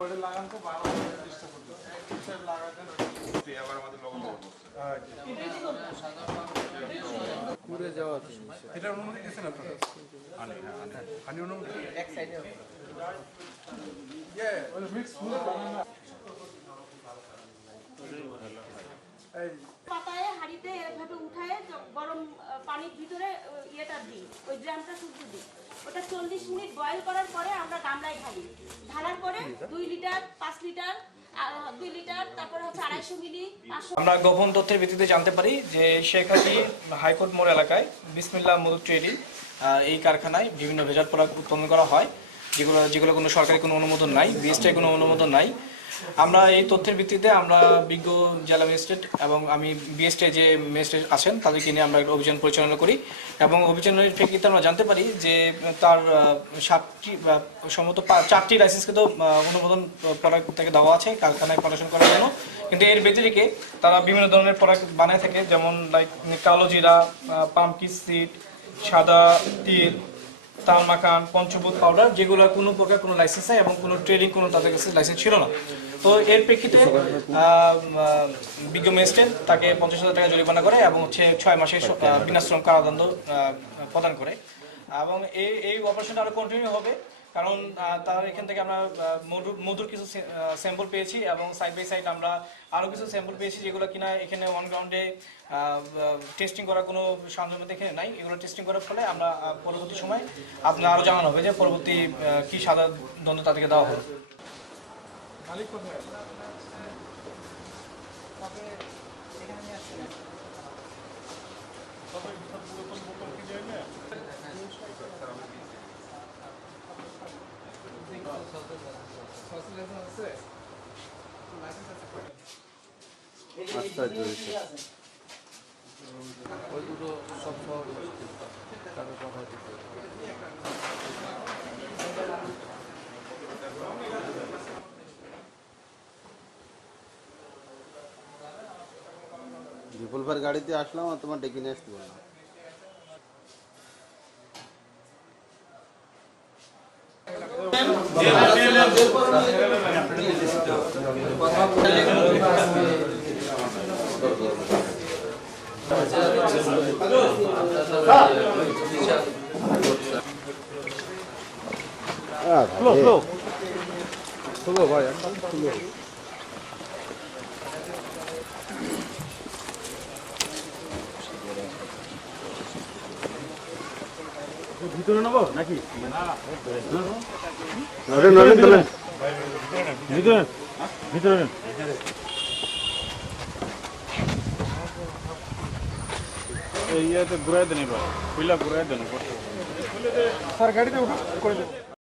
ওটা লাগাতে 12 মিনিট চেষ্টা করতে এক সাইড লাগাতেন আবার আমাদের লগন ঘুরে যাওয়া এটা অনুমতি দিয়েছেন আপনারা হানি অনুমতি এক সাইডে ইয়ে ওই মিক্স পুরো বানানা এই পাতায় হাঁড়িতে এভাবে উঠায় গরম পানির ভিতরে ইয়েটা দিই, ওই ড্রামটা শুদ্ধ দিই। ওটা 40 মিনিট বয়েল করার পরে আমরা গামলায় ঢালি। ঢালার পরে 2 লিটার 5 লিটার 2 লিটার তারপরে হচ্ছে 250 মিলি 500। আমরা গোপন তথ্যের ভিত্তিতে জানতে পারি যে শেখ হাজি হাইকোর্ট মোড় এলাকায় বিসমিল্লাহ মধু ট্রেডিং এই কারখানায় বিভিন্ন ভেজাল প্রোডাক্ট উৎপন্ন করা হয়, যেগুলো কোনো সরকারি কোনো অনুমোদন নাই, বিএসটিআই কোনো অনুমোদন নাই। আমরা এই তথ্যের ভিত্তিতে আমরা বিজ্ঞ জেলা ম্যাজিস্ট্রেট এবং আমি বিএসটিআই যে ম্যাজিস্ট্রেট আছেন তাদেরকে নিয়ে আমরা অভিযান পরিচালনা করি এবং অভিযানের প্রেক্ষিতে আমরা জানতে পারি যে তার 7টি সম্ভবত 4টি লাইসেন্সকৃত অনুমোদন প্রোডাক্ট থেকে দেওয়া আছে কারখানায় প্রোডাকশন করার জন্য, কিন্তু এর ব্যতিরিকে তারা বিভিন্ন ধরনের প্রোডাক্ট বানায় থাকে, যেমন লাইক কালো জিরা, পামকিন সিড, সাদা তিল, তাল মাখান, পঞ্চভূত পাউডার, যেগুলো কোনো প্রকার কোনো লাইসেন্স নেই এবং কোনো ট্রেডিং কোনো তাদের কাছে লাইসেন্স ছিল না। তো এর প্রেক্ষিতে বিজ্ঞ ম্যাজিস্ট্রেট তাকে 50,000 টাকা জরিমানা করে এবং 6 মাসের বিনাশ্রম কারাদণ্ড প্রদান করে এবং এই অপারেশনটা আরও কন্টিনিউ হবে, কারণ তার এখান থেকে আমরা মধুর কিছু স্যাম্পল পেয়েছি এবং সাইড বাই সাইড আমরা আরও কিছু স্যাম্পল পেয়েছি যেগুলো কিনা এখানে অন গ্রাউন্ডে টেস্টিং করার কোনো সরঞ্জাম এখানে নাই। এগুলো টেস্টিং করার ফলে আমরা পরবর্তী সময় আপনার আরও জানানো হবে যে পরবর্তী কী সাদা দণ্ড তাদেরকে দেওয়া হবে। মালিক কোথায় তবে পুরাতন বোতল কিনে এনে ওই দুটো সব সহজ তাদের কথা দিতে বিপুল ভাইয়ের গাড়িতে আসলাম আর তোমার ডেকে নিয়ে আসতে বললাম। খুলো ভাই একদম খুলো। ভিতরে নেবো নাকি ভিতরে ভিতরে ইয়েতে ঘুরাই দেন, এবার খুইলা ঘুরাই দেন স্যার, গাড়িতে করে দেবো।